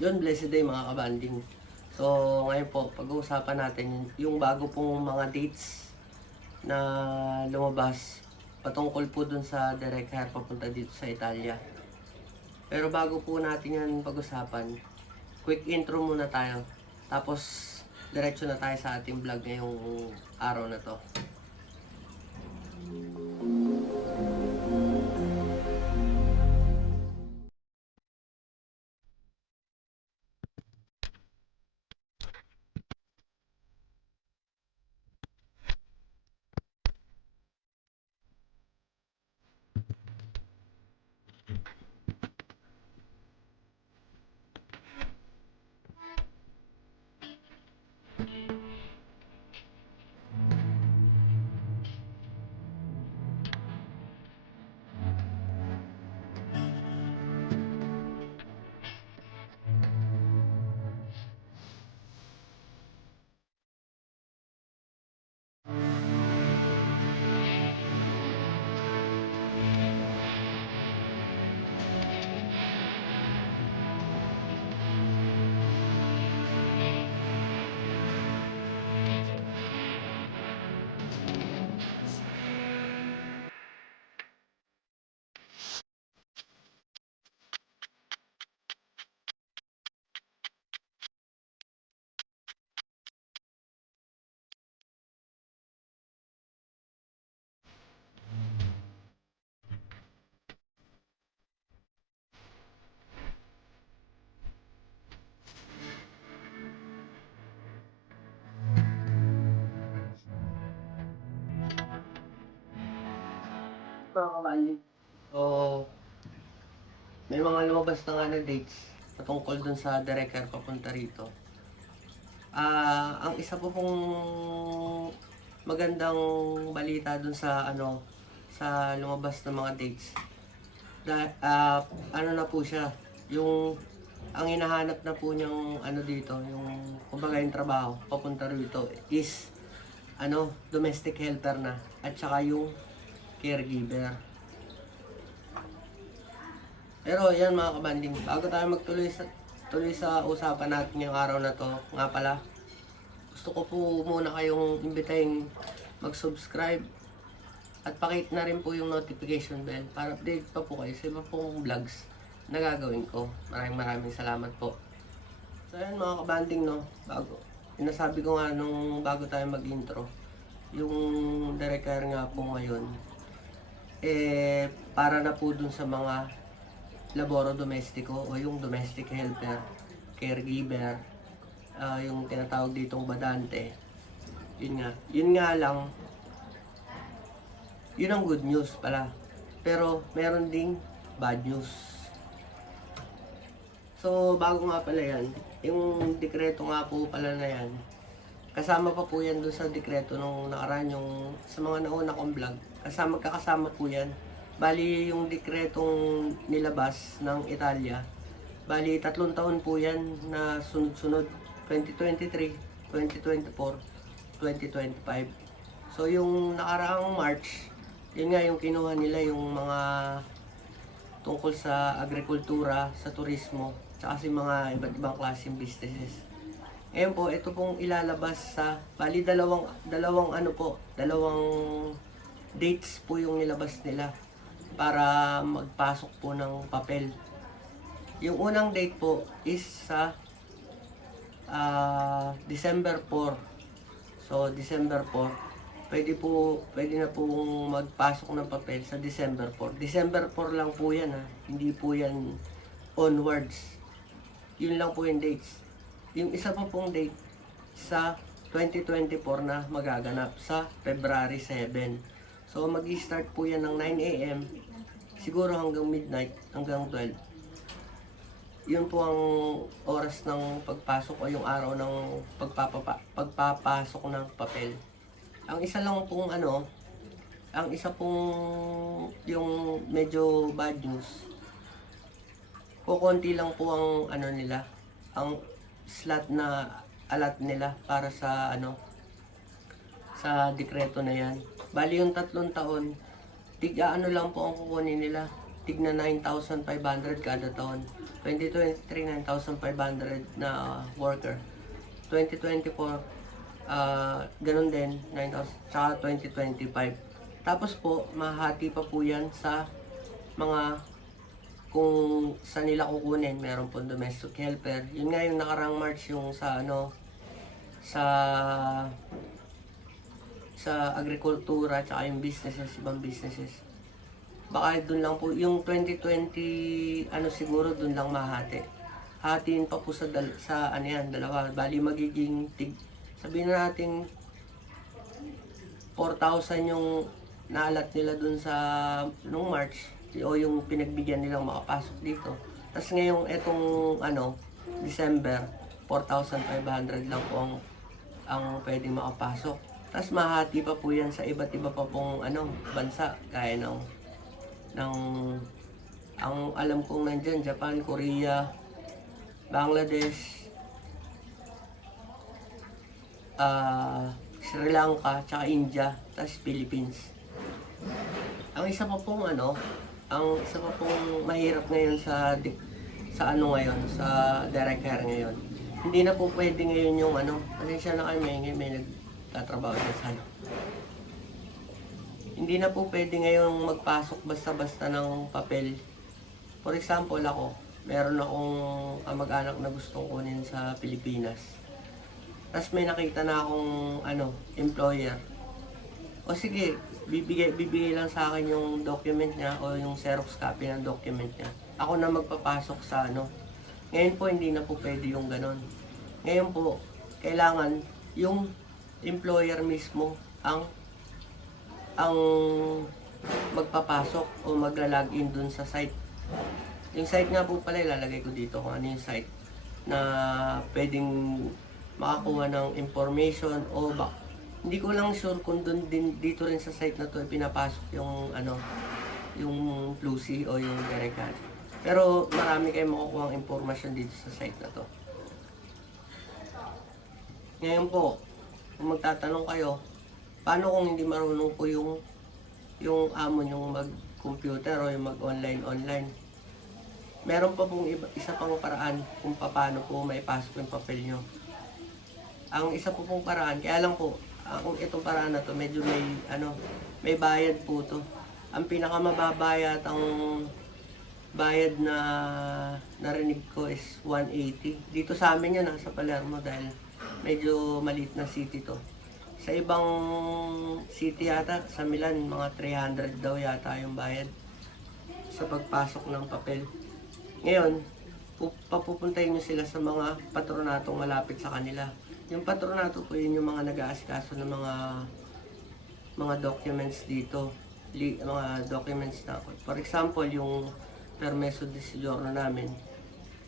Yun, blessed day mga kabanding. So, ngayon po, pag-uusapan natin yung, bago pong mga dates na lumabas patungkol po dun sa direct hire papunta dito sa Italia. Pero bago po natin yan pag-usapan, quick intro muna tayo. Tapos, diretso na tayo sa ating vlog ngayong araw na to. Mga kabali. So, may mga lumabas na nga na dates patungkol dun sa direct hire papunta rito. Ah, ang isa po pong magandang balita dun sa ano sa lumabas na mga dates. Da, ah, ano na po siya, yung ang hinahanap na po niyang ano dito, yung kumbaga yung trabaho papunta rito is ano, domestic helper na at saka yung caregiver. Pero yan mga kabanding, bago tayo magtuloy sa tuloy sa usapan natin yung araw na to, nga pala, gusto ko po muna kayong imbitahin mag-subscribe at pakit na rin po yung notification bell para update pa po kayo sa iba pong vlogs na gagawin ko. Maraming maraming salamat po. So yan mga kabanding no, bago. Inasabi ko nga nung bago tayo mag-intro, yung direct hire nga po ngayon, eh, para na po dun sa mga laboro domestiko o yung domestic helper, caregiver, ah, yung tinatawag ditong badante. Yun nga. Yun nga lang, yun ang good news pala. Pero meron ding bad news. So, bago nga pala yan, yung dekreto nga po pala na yan, kasama pa po yan doon sa dekreto nung nakaraan yung sa mga nauna kong vlog. Kasama, kakasama po yan. Bali, yung dekretong nilabas ng Italia, bali, tatlong taon po yan na sunod-sunod. 2023, 2024, 2025. So, yung nakaraang March, yun nga yung kinuha nila yung mga tungkol sa agrikultura, sa turismo, tsaka sa mga iba't ibang klaseng businesses. Ngayon po, ito pong ilalabas sa, bali dalawang, dalawang ano po, dalawang dates po yung nilabas nila para magpasok po ng papel. Yung unang date po is sa ah, December 4. So, December 4 pwede po, pwede na pong magpasok ng papel sa December 4. December 4 lang po yan ha. Hindi po yan onwards. Yun lang po yung dates. Yung isa pa pong date sa 2024 na magaganap sa February 7. So mag-start po yan ng 9 a.m. Siguro hanggang midnight, hanggang 12. Yun po ang oras ng pagpasok o yung araw ng pagpapapa, pagpapasok ng papel. Ang isa lang pong ano, ang isa pong yung medyo bad news, kukunti lang po ang ano nila, ang slot na alat nila para sa ano, sa dekreto na yan. Bali yung tatlong taon, tiga ano lang po ang kukunin nila, tigna 9,500 kada taon. 2023, 9,500 na worker. 2024, ah ganun din, 9,000, tsaka 2025. Tapos po, mahati pa po yan sa mga kung saan nila kukunin, meron po domestic helper. Yun nga yung nakarang March yung sa ano, sa sa agrikultura tsaka yung businesses, ibang businesses. Baka doon lang po, yung 2020, ano siguro doon lang mahati. Hatiin pa po sa, dal- sa ano yan, dalawa. Bali magiging tig, sabihin na natin 4,000 yung naalat nila doon sa nung March o yung pinagbigyan nilang makapasok dito. Tapos ngayong etong ano, December, 4,500 lang po ang, ang pwedeng makapasok. Tapos mahati pa po yan sa iba't iba pa pong ano, bansa, gaya ng, ng ang alam kong nandyan, Japan, Korea, Bangladesh, ah Sri Lanka, tsaka India, tapos Philippines. Ang isa pa pong ano, ang isa pa pong mahirap ngayon sa sa ano ngayon, sa direct hire ngayon. Hindi na po pwede ngayon yung ano, pasensya na kayo, may, may nagtatrabaho dyan sa ano. Hindi na po pwede ngayon magpasok basta-basta ng papel. For example, ako, meron akong kamag-anak na gustong kunin sa Pilipinas. Tapos may nakita na akong ano, employer. O sige, bibigay, bibigay lang sa akin yung document niya o yung xerox copy ng document niya. Ako na magpapasok sa ano. Ngayon po hindi na po pwede yung ganon. Ngayon po, kailangan yung employer mismo ang ang magpapasok o magla-login dun sa site. Yung site nga po pala ilalagay ko dito kung ano yung site na pwedeng makakuha ng information o ba hindi ko lang sure kung dun din dito rin sa site na to pinapasok yung ano yung Lucy o yung hire. Pero marami kayong makukuha ang impormasyon dito sa site na to. Ngayon po, kung magtatanong kayo, paano kung hindi marunong po yung yung amo yung mag-computer o yung mag-online online? Meron pa pong iba, isa pang paraan kung paano po maipasok yung papel nyo. Ang isa po pong paraan, kaya lang po, ang itong paraan na to, medyo may, ano, may bayad po to. Ang pinakamababayad, ang bayad na narinig ko is 180. Dito sa amin yan, nasa Palermo dahil medyo maliit na city to. Sa ibang city yata, sa Milan, mga 300 daw yata yung bayad sa pagpasok ng papel. Ngayon, pu- papupuntahin nyo sila sa mga patronatong malapit sa kanila. Yung patronato po yun yung mga nag-aasikaso ng mga mga documents dito. Li, mga documents na, for example, yung permeso di soggiorno namin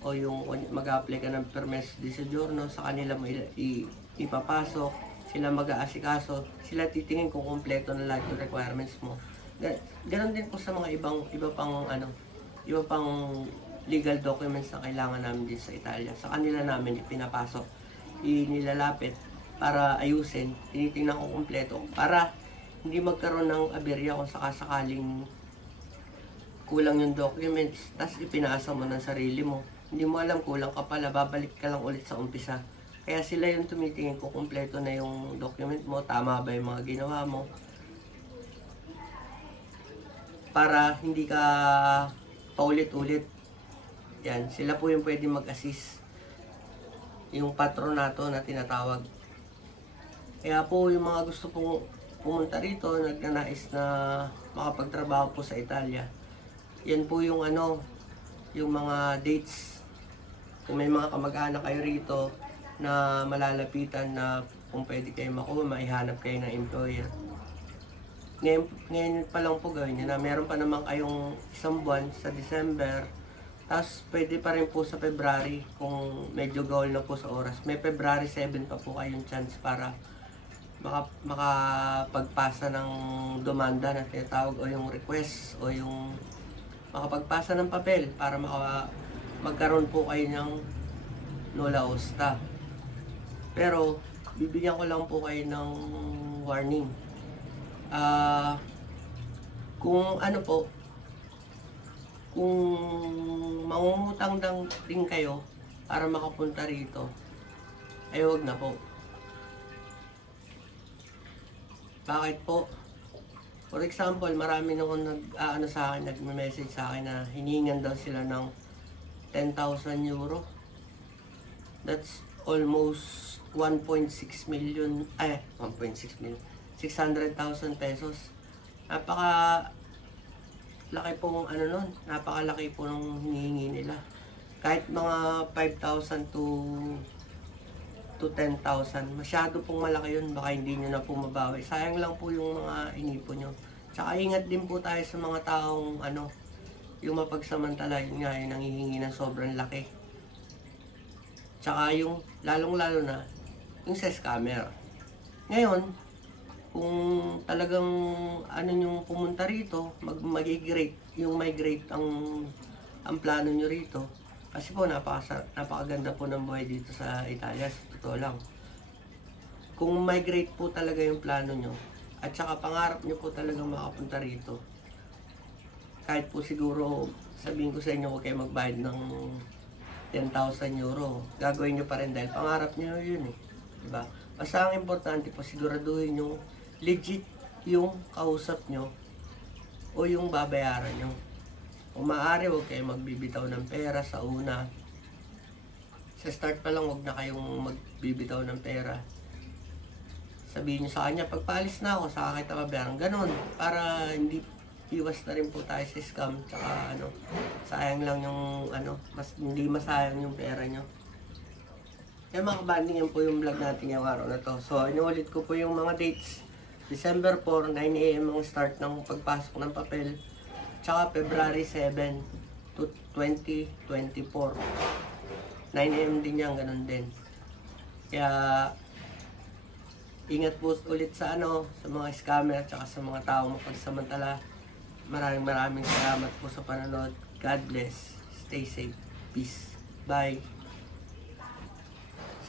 o yung mag-apply ka ng permeso di soggiorno sa kanila mo i- ipapasok, sila mag-aasikaso, sila titingin kung kumpleto na lahat yung requirements mo. Ga- Ganon din po sa mga ibang iba pang ano, iba pang legal documents na kailangan namin dito sa Italia. Sa kanila namin ipinapasok, inilalapit para ayusin, tinitingnan ko kumpleto para hindi magkaroon ng aberya kung sakasakaling kulang yung documents, tapos ipinasa mo ng sarili mo. Hindi mo alam kulang ka pala, babalik ka lang ulit sa umpisa. Kaya sila yung tumitingin kung kumpleto na yung document mo, tama ba yung mga ginawa mo. Para hindi ka paulit-ulit. Yan, sila po yung pwede mag-assist. Yung patronato na tinatawag. Kaya po yung mga gusto pong pumunta rito, nagnanais na makapagtrabaho po sa Italia. Yan po yung ano, yung mga dates. Kung may mga kamag-anak kayo rito na malalapitan na kung pwede kayo makuha, maihanap kayo ng employer. Ngayon, ngayon pa lang po gawin nyo na meron pa naman kayong isang buwan sa December. Tapos pwede pa rin po sa February kung medyo goal na po sa oras. May February 7 pa po kayong chance para maka, makapagpasa ng demanda na tinatawag o yung request o yung makapagpasa ng papel para maka, magkaroon po kayo ng nola osta. Pero bibigyan ko lang po kayo ng warning. Ah, kung ano po, kung mangungutang dang din kayo para makapunta rito, ay wag na po. Bakit po? For example, marami na akong nag, ano sa akin, nagme-message sa akin na hiningan daw sila ng 10,000 euro. That's almost 1.6 million, ay, 1.6 million, 600,000 pesos. Napaka laki pong ano nun, napakalaki po nung hinihingi nila. Kahit mga 5,000 to to 10,000, masyado pong malaki yun, baka hindi nyo na po mabawi. Sayang lang po yung mga inipo nyo. Tsaka ingat din po tayo sa mga taong ano, yung mapagsamantala, yun nga, yung nangihingi ng sobrang laki. Tsaka yung, lalong-lalo na, yung sa scammer. Ngayon, kung talagang ano yung pumunta rito, mag migrate yung migrate ang ang plano nyo rito. Kasi po napaka napakaganda po ng buhay dito sa Italia, sa totoo lang. Kung migrate po talaga yung plano nyo, at saka pangarap nyo po talagang makapunta rito, kahit po siguro sabihin ko sa inyo huwag kayo magbayad ng 10,000 euro, gagawin nyo pa rin dahil pangarap nyo yun eh. Diba? Basta ang importante po, siguraduhin yung legit yung kausap nyo o yung babayaran nyo. Kung maaari, huwag kayo magbibitaw ng pera sa una. Sa start pa lang, huwag na kayong magbibitaw ng pera. Sabihin nyo sa kanya, pagpaalis na ako, saka kita babayaran. Ganon, para hindi iwas na rin po tayo sa scam. Tsaka ano, sayang lang yung ano, mas hindi masayang yung pera nyo. Kaya mga kabanding, yan po yung vlog natin ngayong araw na to. So, inuulit ko po yung mga dates. December 4, 9am ang start ng pagpasok ng papel. Tsaka February 7 to 2024. 9am din yan, ganun din. Kaya, ingat po ulit sa ano, sa mga scammer, tsaka sa mga taong mapagsamantala. Maraming maraming salamat po sa panonood. God bless. Stay safe. Peace. Bye.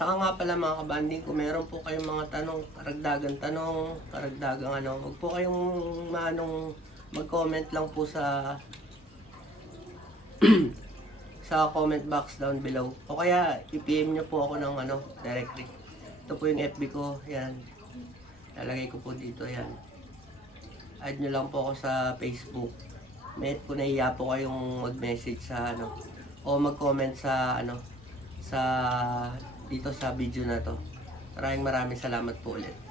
Saka nga pala mga kabanding, kung meron po kayong mga tanong, karagdagan tanong, karagdagang ano, huwag po kayong manong mag-comment lang po sa sa comment box down below. O kaya i-PM nyo po ako ng ano, directly. Ito po yung FB ko, yan. Lalagay ko po dito, yan. Add nyo lang po ako sa Facebook. May po nahiya po kayong mag-message sa ano, o mag-comment sa ano, sa dito sa video na to. Maraming maraming salamat po ulit.